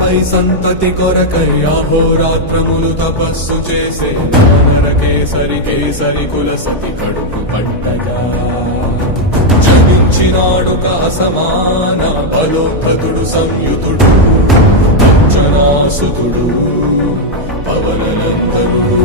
పై సంతతి కొరకై అహోరాత్రములు తపస్సు చేసే వానర కేసరి కుల సతి కడుపు పట్టగా జనించినాడు సమాన బలోద్ధతుడు సంయుతుడు అంజనాసుతుడు పవననందనుడు.